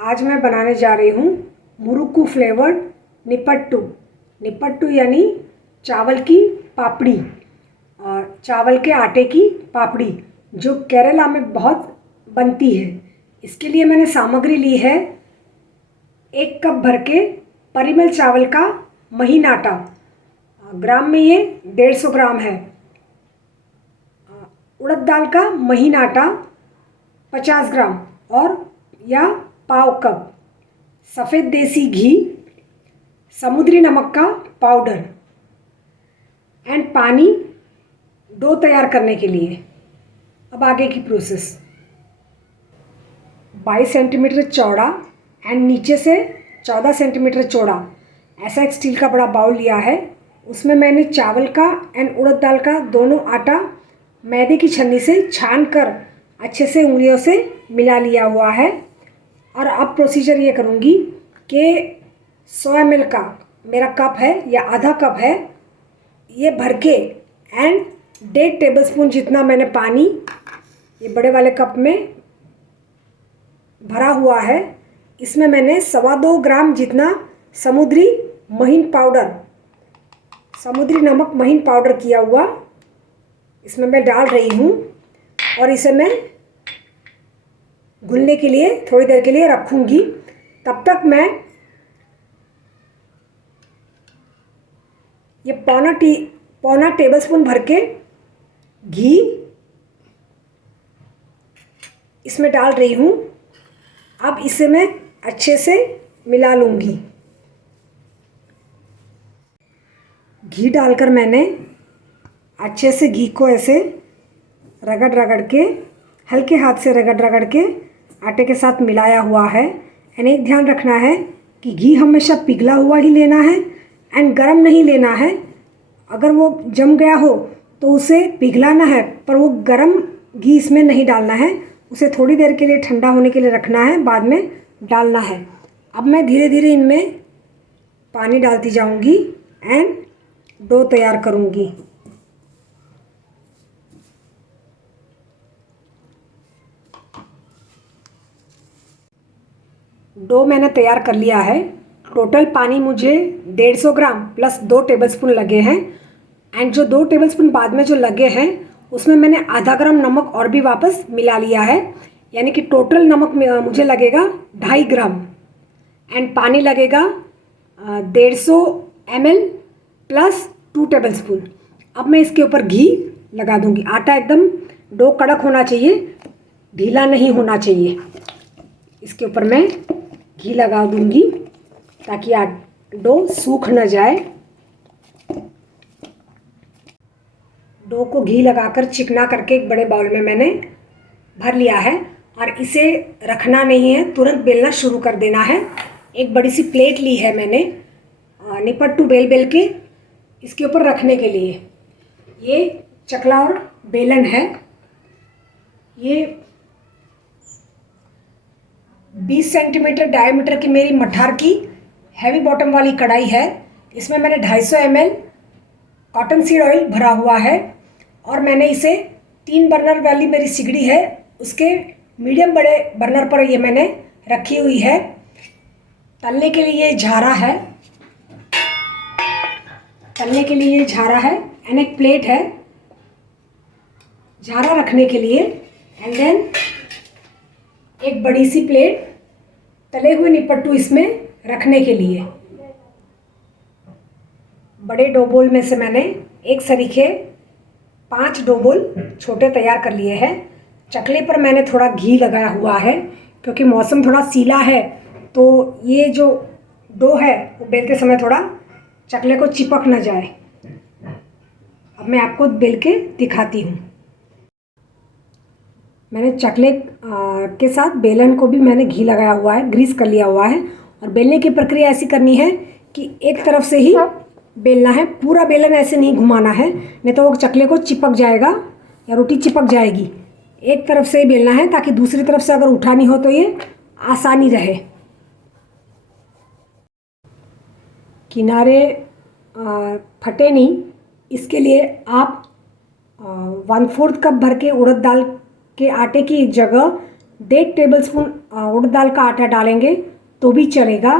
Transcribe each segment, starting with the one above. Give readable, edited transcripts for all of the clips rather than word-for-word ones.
आज मैं बनाने जा रही हूँ मुरुक्कू फ्लेवर्ड निपट्टू। निपट्टू यानी चावल की पापड़ी और चावल के आटे की पापड़ी जो केरला में बहुत बनती है। इसके लिए मैंने सामग्री ली है 1 कप भर के परिमल चावल का महीन आटा। ग्राम में ये 150 ग्राम है। उड़द दाल का महीन आटा 50 ग्राम और या पाव कप। सफ़ेद देसी घी, समुद्री नमक का पाउडर एंड पानी डो तैयार करने के लिए। अब आगे की प्रोसेस। 22 सेंटीमीटर चौड़ा एंड नीचे से 14 सेंटीमीटर चौड़ा ऐसा एक स्टील का बड़ा बाउल लिया है। उसमें मैंने चावल का एंड उड़द दाल का दोनों आटा मैदे की छन्नी से छान कर अच्छे से उंगलियों से मिला लिया हुआ है। और अब प्रोसीजर ये करूँगी कि 100 ml का मेरा कप है या आधा कप है, ये भर के एंड 1.5 टेबलस्पून जितना मैंने पानी ये बड़े वाले कप में भरा हुआ है। इसमें मैंने 2.25 ग्राम जितना समुद्री महीन पाउडर, समुद्री नमक महीन पाउडर किया हुआ इसमें मैं डाल रही हूँ और इसे मैं घुलने के लिए थोड़ी देर के लिए रखूँगी। तब तक मैं ये पौना टेबलस्पून भर के घी इसमें डाल रही हूँ। अब इसे मैं अच्छे से मिला लूँगी। घी डालकर मैंने अच्छे से घी को ऐसे रगड़ रगड़ के, हल्के हाथ से रगड़ रगड़ के आटे के साथ मिलाया हुआ है। एंड एक ध्यान रखना है कि घी हमेशा पिघला हुआ ही लेना है एंड गरम नहीं लेना है। अगर वो जम गया हो तो उसे पिघलाना है, पर वो गरम घी इसमें नहीं डालना है। उसे थोड़ी देर के लिए ठंडा होने के लिए रखना है, बाद में डालना है। अब मैं धीरे धीरे इनमें पानी डालती जाऊंगी एंड डो तैयार करूंगी। डो मैंने तैयार कर लिया है। टोटल पानी मुझे 150 ग्राम प्लस 2 टेबलस्पून लगे हैं। एंड जो 2 टेबलस्पून बाद में जो लगे हैं उसमें मैंने आधा ग्राम नमक और भी वापस मिला लिया है। यानी कि टोटल नमक मुझे लगेगा 2.5 ग्राम एंड पानी लगेगा 150 ml प्लस 2 टेबलस्पून। अब मैं इसके ऊपर घी लगा दूंगी। आटा एकदम डो कड़क होना चाहिए, ढीला नहीं होना चाहिए। इसके ऊपर मैं घी लगा दूंगी ताकि डो सूख न जाए। डो को घी लगाकर चिकना करके एक बड़े बाउल में मैंने भर लिया है और इसे रखना नहीं है, तुरंत बेलना शुरू कर देना है। एक बड़ी सी प्लेट ली है मैंने निपट्टू बेल बेल के इसके ऊपर रखने के लिए। ये चकला और बेलन है। ये 20 सेंटीमीटर डायमीटर की मेरी मठार की हैवी बॉटम वाली कढ़ाई है। इसमें मैंने 250 ml कॉटन सीड ऑयल भरा हुआ है और मैंने इसे 3 बर्नर वाली मेरी सिगड़ी है, उसके मीडियम बड़े बर्नर पर ये मैंने रखी हुई है। तलने के लिए ये झारा है, तलने के लिए ये झारा है एंड एक प्लेट है झारा रखने के लिए। एंड देन एक बड़ी सी प्लेट तले हुए निपट्टू इसमें रखने के लिए। बड़े डोबोल में से मैंने एक सरीखे 5 डोबोल छोटे तैयार कर लिए हैं। चकले पर मैंने थोड़ा घी लगाया हुआ है क्योंकि मौसम थोड़ा सीला है, तो ये जो डो है वो बेलते समय थोड़ा चकले को चिपक न जाए। अब मैं आपको बेल के दिखाती हूँ। मैंने चकले के साथ बेलन को भी मैंने घी लगाया हुआ है, ग्रीस कर लिया हुआ है। और बेलने की प्रक्रिया ऐसी करनी है कि एक तरफ से ही बेलना है, पूरा बेलन ऐसे नहीं घुमाना है, नहीं तो वो चकले को चिपक जाएगा या रोटी चिपक जाएगी। एक तरफ से ही बेलना है ताकि दूसरी तरफ से अगर उठानी हो तो ये आसानी रहे। किनारे फटे नहीं, इसके लिए आप 1/4 कप भर के उड़द दाल के आटे की जगह 1.5 टेबलस्पून उड़द दाल का आटा डालेंगे तो भी चलेगा।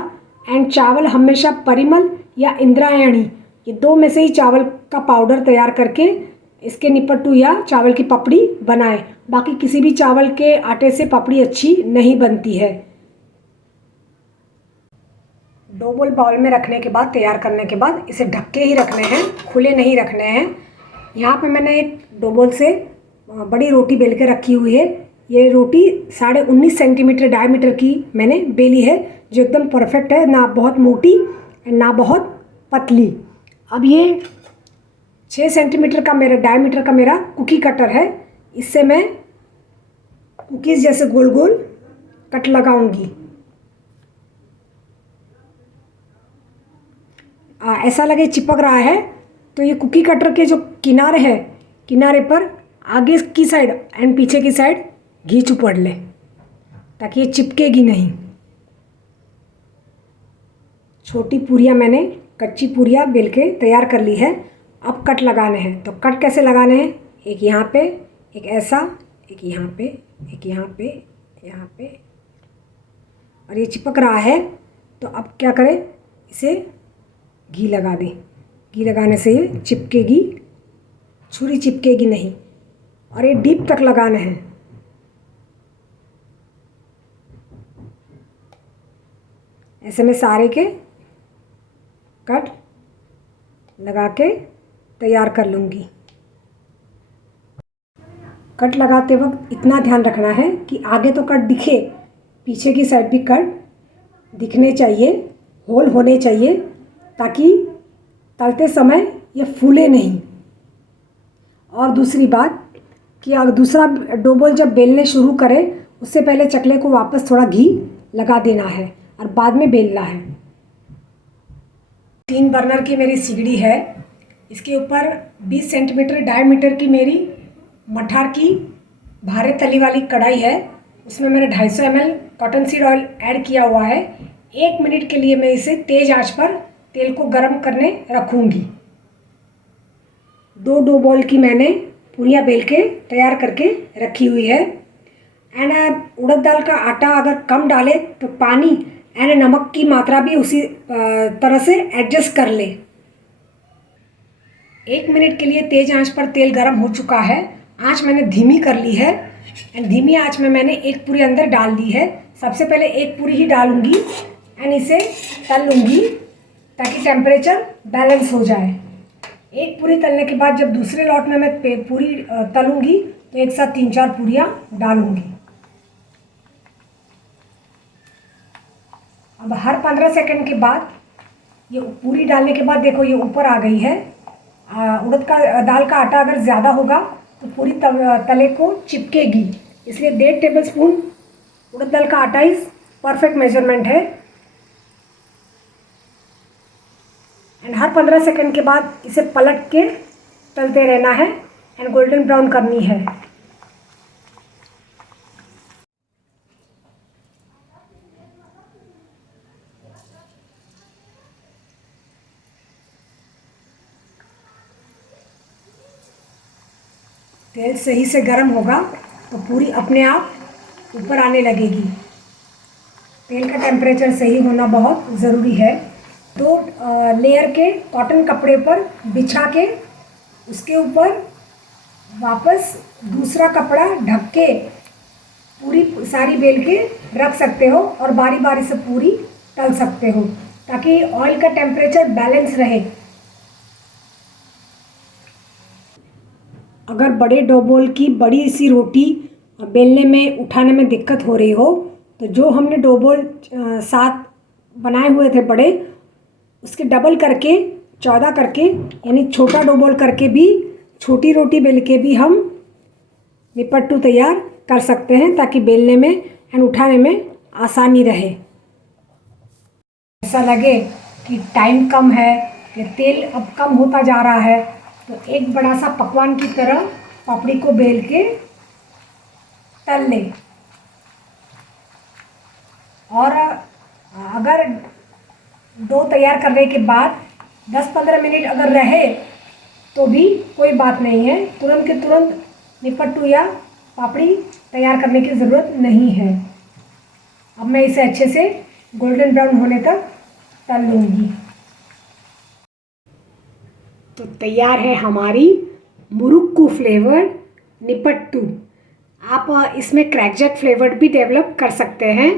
एंड चावल हमेशा परिमल या इंद्रायणी, ये 2 में से ही चावल का पाउडर तैयार करके इसके निपट्टू या चावल की पपड़ी बनाएं। बाकी किसी भी चावल के आटे से पपड़ी अच्छी नहीं बनती है। डो बॉल बाउल में रखने के बाद, तैयार करने के बाद इसे ढक के ही रखने हैं, खुले नहीं रखने हैं। यहाँ पे मैंने एक डो बॉल से बड़ी रोटी बेल के रखी हुई है। ये रोटी 19.5 सेंटीमीटर डायमीटर की मैंने बेली है, जो एकदम परफेक्ट है, ना बहुत मोटी ना बहुत पतली। अब ये 6 सेंटीमीटर का मेरा डायमीटर का मेरा कुकी कटर है। इससे मैं कुकीज़ जैसे गोल गोल कट लगाऊंगी। ऐसा लगे चिपक रहा है तो ये कुकी कटर के जो किनारे हैं, किनारे पर आगे की साइड एंड पीछे की साइड घी चुपड़ ले, ताकि ये चिपकेगी नहीं। छोटी पूरियाँ मैंने कच्ची पूरियाँ बेल के तैयार कर ली है। अब कट लगाने हैं। तो कट कैसे लगाने हैं? एक यहाँ पे, एक ऐसा, एक यहाँ पे, एक यहाँ पे, यहाँ पे, और ये चिपक रहा है। तो अब क्या करें, इसे घी लगा दें। घी लगाने से ये चिपकेगी, छुरी चिपकेगी नहीं। और ये डीप तक लगाना है। ऐसे में सारे के कट लगा के तैयार कर लूँगी। कट लगाते वक्त इतना ध्यान रखना है कि आगे तो कट दिखे, पीछे की साइड भी कट दिखने चाहिए, होल होने चाहिए, ताकि तलते समय ये फूले नहीं। और दूसरी बात कि अगर दूसरा डो बॉल जब बेलने शुरू करें, उससे पहले चकले को वापस थोड़ा घी लगा देना है और बाद में बेलना है। 3 बर्नर की मेरी सिगड़ी है। इसके ऊपर 20 सेंटीमीटर डायमीटर की मेरी मठार की भारे तली वाली कढ़ाई है। उसमें मैंने 250 ml cotton seed oil add किया हुआ है। 1 मिनट के लिए मैं इसे तेज़ आंच पर तेल को गर्म करने रखूँगी। 2 डो बॉल की मैंने पूरियाँ बेल के तैयार करके रखी हुई है। एंड उड़द दाल का आटा अगर कम डाले तो पानी एंड नमक की मात्रा भी उसी तरह से एडजस्ट कर ले। 1 मिनट के लिए तेज़ आंच पर तेल गर्म हो चुका है। आंच मैंने धीमी कर ली है एंड धीमी आंच में मैंने एक पूरी अंदर डाल दी है। सबसे पहले एक पूरी ही डालूंगी एंड इसे तल लूँगी, ताकि टेम्परेचर बैलेंस हो जाए। एक पूरी तलने के बाद जब दूसरे लॉट में मैं पूरी तलूँगी तो एक साथ 3-4 पूरियाँ डालूँगी। अब हर 15 सेकंड के बाद ये पूरी डालने के बाद देखो ये ऊपर आ गई है। उड़द का दाल का आटा अगर ज़्यादा होगा तो पूरी तले को चिपकेगी, इसलिए 1.5 टेबलस्पून उड़द दाल का आटा इस परफेक्ट मेजरमेंट है। एंड हर 15 सेकंड के बाद इसे पलट के तलते रहना है एंड गोल्डन ब्राउन करनी है। तेल सही से गर्म होगा तो पूरी अपने आप ऊपर आने लगेगी। तेल का टेम्परेचर सही होना बहुत ज़रूरी है। 2 लेयर के कॉटन कपड़े पर बिछा के उसके ऊपर वापस दूसरा कपड़ा ढक के पूरी सारी बेल के रख सकते हो और बारी बारी से पूरी तल सकते हो, ताकि ऑयल का टेम्परेचर बैलेंस रहे। अगर बड़े डो बॉल की बड़ी सी रोटी बेलने में उठाने में दिक्कत हो रही हो तो जो हमने डो बॉल 7 बनाए हुए थे बड़े, उसके डबल करके 14 करके, यानी छोटा डो बॉल करके भी छोटी रोटी बेल के भी हम निपट्टू तैयार कर सकते हैं, ताकि बेलने में एंड उठाने में आसानी रहे। ऐसा लगे कि टाइम कम है या तेल अब कम होता जा रहा है तो एक बड़ा सा पकवान की तरह पापड़ी को बेल के तल लें। और अगर डो तैयार करने के बाद 10-15 मिनट अगर रहे तो भी कोई बात नहीं है, तुरंत के तुरंत निपट्टू या पापड़ी तैयार करने की ज़रूरत नहीं है। अब मैं इसे अच्छे से गोल्डन ब्राउन होने तक तल लूँगी। तो तैयार है हमारी मुरुक्कू फ्लेवर्ड निपट्टू। आप इसमें क्रैकजैक फ्लेवर्ड भी डेवलप कर सकते हैं।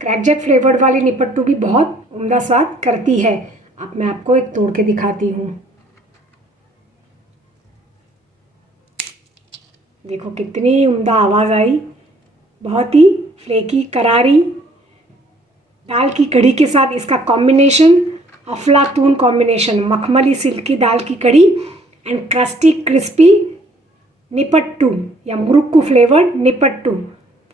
क्रैकजैक फ्लेवर्ड वाली निपट्टू भी बहुत उम्दा स्वाद करती है। अब मैं आपको एक तोड़ के दिखाती हूँ। देखो कितनी उम्दा आवाज़ आई, बहुत ही फ्लेकी करारी। दाल की कढ़ी के साथ इसका कॉम्बिनेशन अफलातून कॉम्बिनेशन, मखमली सिल्की दाल की कढ़ी एंड क्रस्टी क्रिस्पी निपट्टू या murukku flavoured nippattu,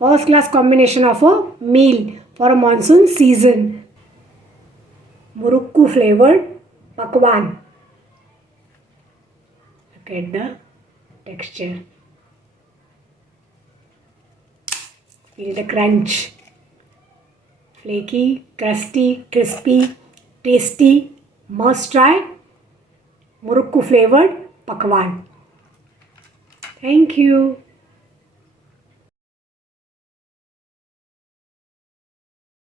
first class combination of a meal for a monsoon season. Murukku flavoured पकवान। Look at the texture. Feel the crunch. Flaky, crusty, crispy, tasty. Must try Murukku flavored pakwan. Thank you.